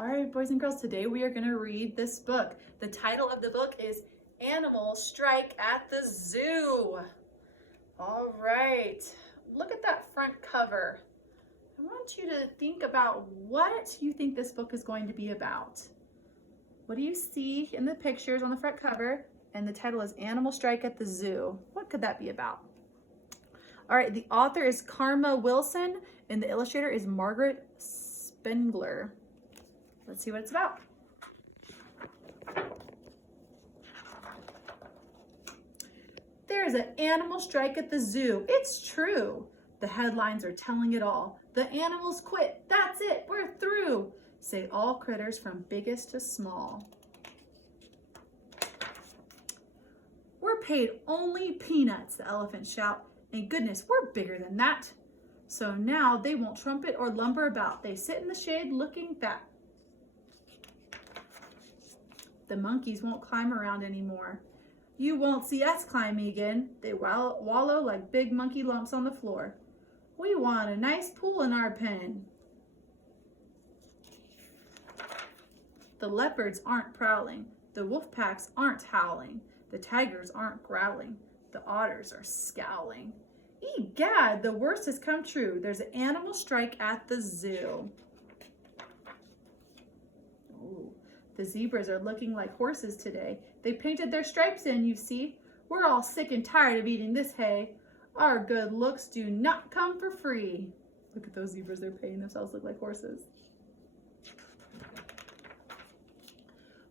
All right, boys and girls, today we are going to read this book. The title of the book is Animals Strike at the Zoo. All right, look at that front cover. I want you to think about what you think this book is going to be about. What do you see in the pictures on the front cover? And the title is Animals Strike at the Zoo. What could that be about? All right, the author is Karma Wilson and the illustrator is Margaret Spengler. Let's see what it's about. There's an animal strike at the zoo. It's true. The headlines are telling it all. The animals quit. That's it. We're through. Say all critters from biggest to small. We're paid only peanuts, the elephants shout. And goodness, we're bigger than that. So now they won't trumpet or lumber about. They sit in the shade looking fat. The monkeys won't climb around anymore. You won't see us climbing again. They wallow like big monkey lumps on the floor. We want a nice pool in our pen. The leopards aren't prowling. The wolf packs aren't howling. The tigers aren't growling. The otters are scowling. Egad, the worst has come true. There's an animal strike at the zoo. Ooh. The zebras are looking like horses today. They painted their stripes in, you see. We're all sick and tired of eating this hay. Our good looks do not come for free. Look at those zebras, they're painting themselves look like horses.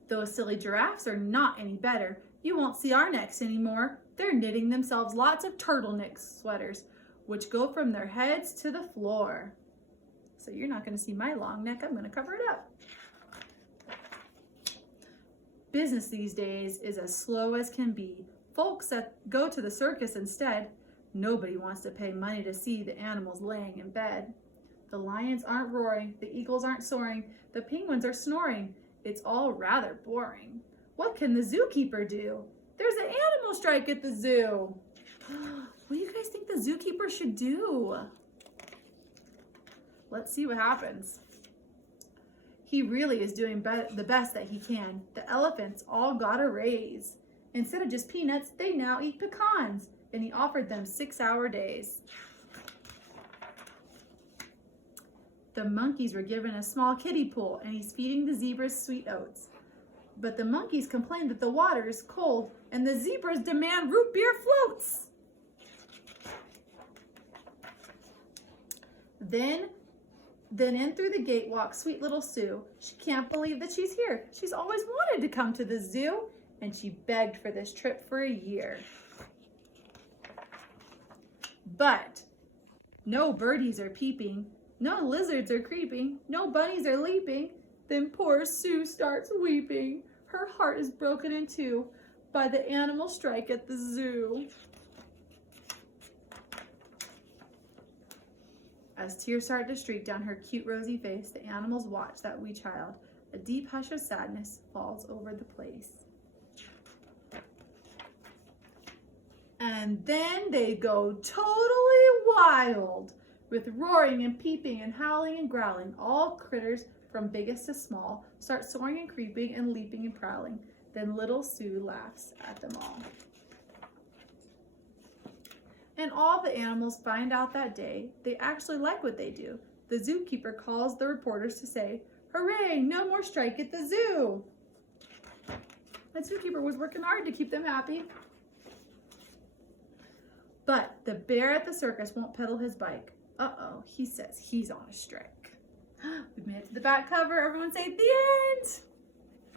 Those silly giraffes are not any better. You won't see our necks anymore. They're knitting themselves lots of turtleneck sweaters, which go from their heads to the floor. So you're not going to see my long neck. I'm going to cover it up. Business these days is as slow as can be. Folks that go to the circus instead. Nobody wants to pay money to see the animals laying in bed. The lions aren't roaring. The eagles aren't soaring. The penguins are snoring. It's all rather boring. What can the zookeeper do? There's an animal strike at the zoo. What do you guys think the zookeeper should do? Let's see what happens. He really is doing the best that he can. The elephants all got a raise. Instead of just peanuts, they now eat pecans. And he offered them 6-hour days. The monkeys were given a small kiddie pool, and he's feeding the zebras sweet oats. But the monkeys complain that the water is cold, and the zebras demand root beer floats. Then in through the gate walks sweet little Sue. She can't believe that she's here. She's always wanted to come to the zoo, and she begged for this trip for a year. But no birdies are peeping, no lizards are creeping, no bunnies are leaping. Then poor Sue starts weeping. Her heart is broken in two by the animal strike at the zoo. As tears start to streak down her cute rosy face, the animals watch that wee child. A deep hush of sadness falls over the place. And then they go totally wild with roaring and peeping and howling and growling. All critters from biggest to small start soaring and creeping and leaping and prowling. Then little Sue laughs at them all. And all the animals find out that day they actually like what they do. The zookeeper calls the reporters to say, "Hooray, no more strike at the zoo." The zookeeper was working hard to keep them happy. But the bear at the circus won't pedal his bike. Uh-oh, he says he's on a strike. We've made it to the back cover. Everyone say the end.